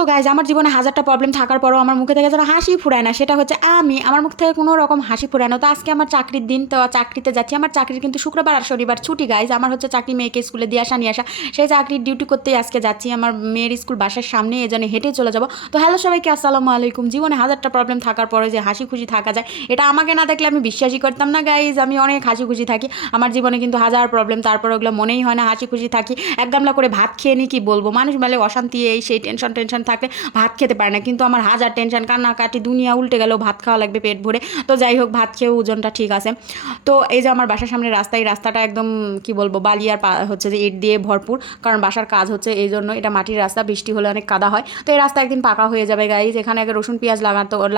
তো গাইজ আমার জীবনে হাজারটা প্রবলেম থাকার পরও আমার মুখে থেকে যেন হাসি ফুরায় না, সেটা হচ্ছে আমার মুখ থেকে কোনো রকম হাসি ফুরায় না। তো আজকে আমার চাকরির দিন, তো চাকরিতে যাচ্ছি। আমার চাকরির কিন্তু শুক্রবার আর শনিবার ছুটি গাইজ। আমার হচ্ছে চাকরি মেয়েকে স্কুলে দিয়ে আসা নিয়ে আসা, সেই চাকরির ডিউটি করতেই আজকে যাচ্ছি। আমার মেয়ের স্কুল বাসার সামনে, এই জন্য হেঁটে চলে যাবো। তো হ্যালো সবাইকে, আসসালামু আলাইকুম। জীবনে হাজারটা প্রবলেম থাকার পরে যে হাসি খুশি থাকা যায়, এটা আমাকে না দেখলে আমি বিশ্বাসই করতাম না গাইজ। আমি অনেক হাসি খুশি থাকি। আমার জীবনে কিন্তু হাজার প্রবলেম, তারপর ওগুলো মনেই হয় না। হাসি খুশি থাকি, এক গামলা করে ভাত খেয়ে নিই, কি বলবো। মানুষ মেলে অশান্তি, এই সেই টেনশন থাকলে ভাত খেতে পারে না, কিন্তু আমার হাজার টেনশন, কান্নাকাটি, দুনিয়া উল্টে গেলেও ভাত খাওয়া লাগবে পেট ভরে। তো যাই হোক, ভাত খেয়েও ওজনটা ঠিক আছে। তো এই যে আমার বাসার সামনে রাস্তা, এই রাস্তাটা একদম কি বলবো, বালি আর হচ্ছে যে ইট দিয়ে ভরপুর, কারণ বাসার কাজ হচ্ছে, এই জন্য এটা মাটির রাস্তা, বৃষ্টি হলে অনেক কাদা হয়। তো এই রাস্তা একদিন পাকা হয়ে যাবে গাইজ। এখানে আগে রসুন পেঁয়াজ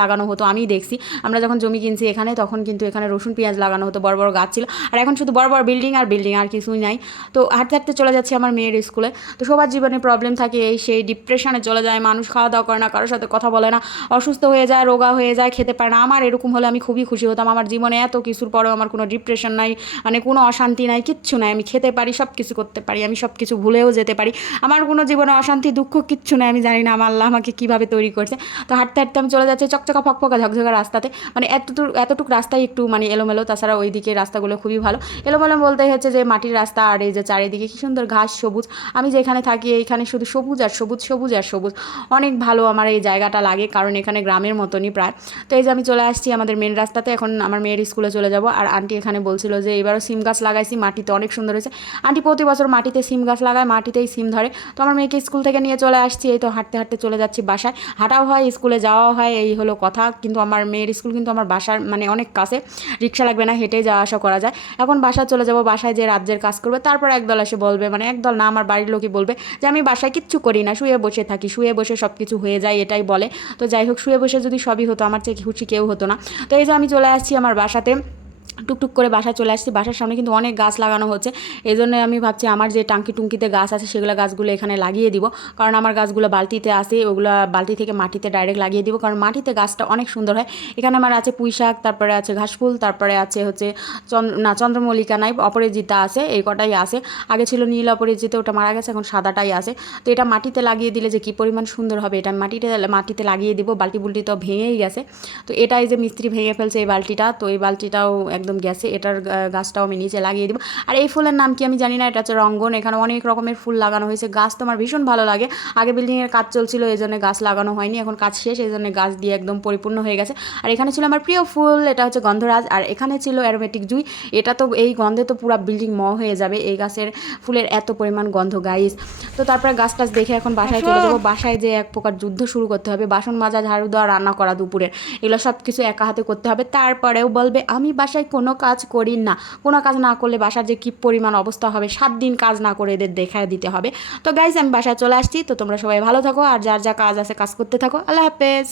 লাগানো হতো, আমি দেখছি। আমরা যখন জমি কিনছি এখানে, তখন কিন্তু এখানে রসুন পেঁয়াজ লাগানো হতো, বড় বড় গাছ ছিল। আর এখন শুধু বড় বড় বিল্ডিং আর বিল্ডিং, আর কিছুই নাই। তো হাঁটতে হাঁটতে চলে যাচ্ছি আমার মেয়ের স্কুলে। তো সবার জীবনে প্রবলেম থাকে, এই সেই ডিপ্রেশনে চলে যায় মানুষ, খাওয়া দাওয়া করে না, কারোর সাথে কথা বলে না, অসুস্থ হয়ে যায়, রোগা হয়ে যায়, খেতে পারে না। আমার এরকম হলে আমি খুবই খুশি হতাম। আমার জীবনে এত কিছুর পরেও আমার কোনো ডিপ্রেশন নাই, মানে কোনো অশান্তি নাই, কিচ্ছু নাই। আমি খেতে পারি, সব কিছু করতে পারি, আমি সব কিছু ভুলেও যেতে পারি। আমার কোনো জীবনে অশান্তি দুঃখ কিচ্ছু নাই। আমি জানি না আমার আল্লাহ আমাকে কীভাবে তৈরি করছে। তো হাঁটতে হাঁটতে আমি চলে যাচ্ছি চকচকা ফকফকা ঝকঝকা রাস্তাতে। মানে এতটুকু রাস্তায় একটু মানে এলোমেলো, তাছাড়া ওই দিকে রাস্তাগুলো খুবই ভালো। এলোমেলো বলতে হচ্ছে যে মাটির রাস্তা, আর এই যে চারিদিকে কী সুন্দর ঘাস সবুজ। আমি যেখানে থাকি এইখানে শুধু সবুজ আর সবুজ, সবুজ আর সবুজ। অনেক ভালো আমার এই জায়গাটা লাগে, কারণ এখানে গ্রামের মতনই প্রায়। তো এই যে আমি চলে আসছি আমাদের মেন রাস্তাতে, এখন আমার মেয়ের স্কুলে চলে যাব। আর আন্টি এখানে বলছিল যে এবারও সিম গাছ লাগাইছি, মাটিতে অনেক সুন্দর হয়েছে। আন্টি প্রতি বছর মাটিতে সিম গাছ লাগায়, মাটিতেই সিম ধরে। তো আমার মেয়েকে স্কুল থেকে নিয়ে চলে আসছি, এই তো হাঁটতে হাঁটতে চলে যাচ্ছি বাসায়। হাঁটাও হয়, স্কুলে যাওয়াও হয়, এই হলো কথা। কিন্তু আমার মেয়ের স্কুল কিন্তু আমার বাসার মানে অনেক কাছে, রিক্সা লাগবে না, হেঁটে যাওয়া আসা করা যায়। এখন বাসায় চলে যাব, বাসায় যে রাজ্যের কাজ করবে, তারপর একদল এসে বলবে, মানে একদল না, আমার বাড়ির লোকই বলবে যে আমি বাসায় কিচ্ছু করি না, শুয়ে বসে থাকি, শুয়ে বসে সব কিছু হয়ে যায়, এটাই বলে। তো যাই হোক, শুয়ে বসে যদি সবই হতো, আমার চেয়ে খুশি কেউ হতো না। তো এই যে আমি চলে আসছি আমার বাসাতে, টুকটুক করে বাসায় চলে আসছি। বাসার সামনে কিন্তু অনেক গাছ লাগানো হচ্ছে, এই জন্য আমি ভাবছি আমার যে টুঙ্কিতে গাছ আছে, সেগুলো গাছগুলো এখানে লাগিয়ে দিব। কারণ আমার গাছগুলো বালতিতে আসে, ওগুলো বালতি থেকে মাটিতে ডাইরেক্ট লাগিয়ে দিব, কারণ মাটিতে গাছটা অনেক সুন্দর হয়। এখানে আমার আছে পুঁই শাক, তারপরে আছে ঘাসফুল, তারপরে আছে হচ্ছে চন্দ্রমল্লিকা নাই, অপরাজিতা আছে, এই কটাই আছে। আগে ছিল নীল অপরাজিতা, ওটা মারা গেছে, এখন সাদাটাই আছে। তো এটা মাটিতে লাগিয়ে দিলে যে কী পরিমাণ সুন্দর হবে, এটা মাটিতে লাগিয়ে দিব। বুলটি তো ভেঙেই গেছে। তো এটাই যে মিস্ত্রি ভেঙে ফেলছে এই বালতিটা, তো এই বালতিটাও একদম গেছে, এটার গাছটাও আমি নিচে লাগিয়ে দিব। আর এই ফুলের নাম কি আমি জানি না, এটা হচ্ছে রঙ্গন। এখানে অনেক রকমের ফুল লাগানো হয়েছে। গাছ তো আমার ভীষণ ভালো লাগে। আগে বিল্ডিংয়ের কাজ চলছিল, এই জন্য গাছ লাগানো হয়নি, এখন কাজ শেষ, এই জন্য গাছ দিয়ে একদম পরিপূর্ণ হয়ে গেছে। আর এখানে ছিল আমার প্রিয় ফুল, এটা হচ্ছে গন্ধরাজ। আর এখানে ছিল অ্যারোমেটিক জুঁই। এটা তো এই গন্ধে তো পুরো বিল্ডিং হয়ে যাবে, এই গাছের ফুলের এত পরিমাণ গন্ধ গাইস। তো তারপরে গাছ টাছ দেখে এখন বাসায় চলে যাবো। বাসায় যে এক প্রকার যুদ্ধ শুরু করতে হবে, বাসন মাজা, ঝাড়ু দেওয়া, রান্না করা, দুপুরের এগুলো সব কিছু একা হাতে করতে হবে। তারপরেও বলবে আমি বাসায় কোনো কাজ করি না। কোনো কাজ না করলে বাসার যে কী পরিমাণ অবস্থা হবে, 7 দিন কাজ না করে এদের দেখায় দিতে হবে। তো গাইজ আমি বাসায় চলে আসছি। তো তোমরা সবাই ভালো থাকো, আর যার যা কাজ আছে কাজ করতে থাকো। আল্লাহ হাফেজ।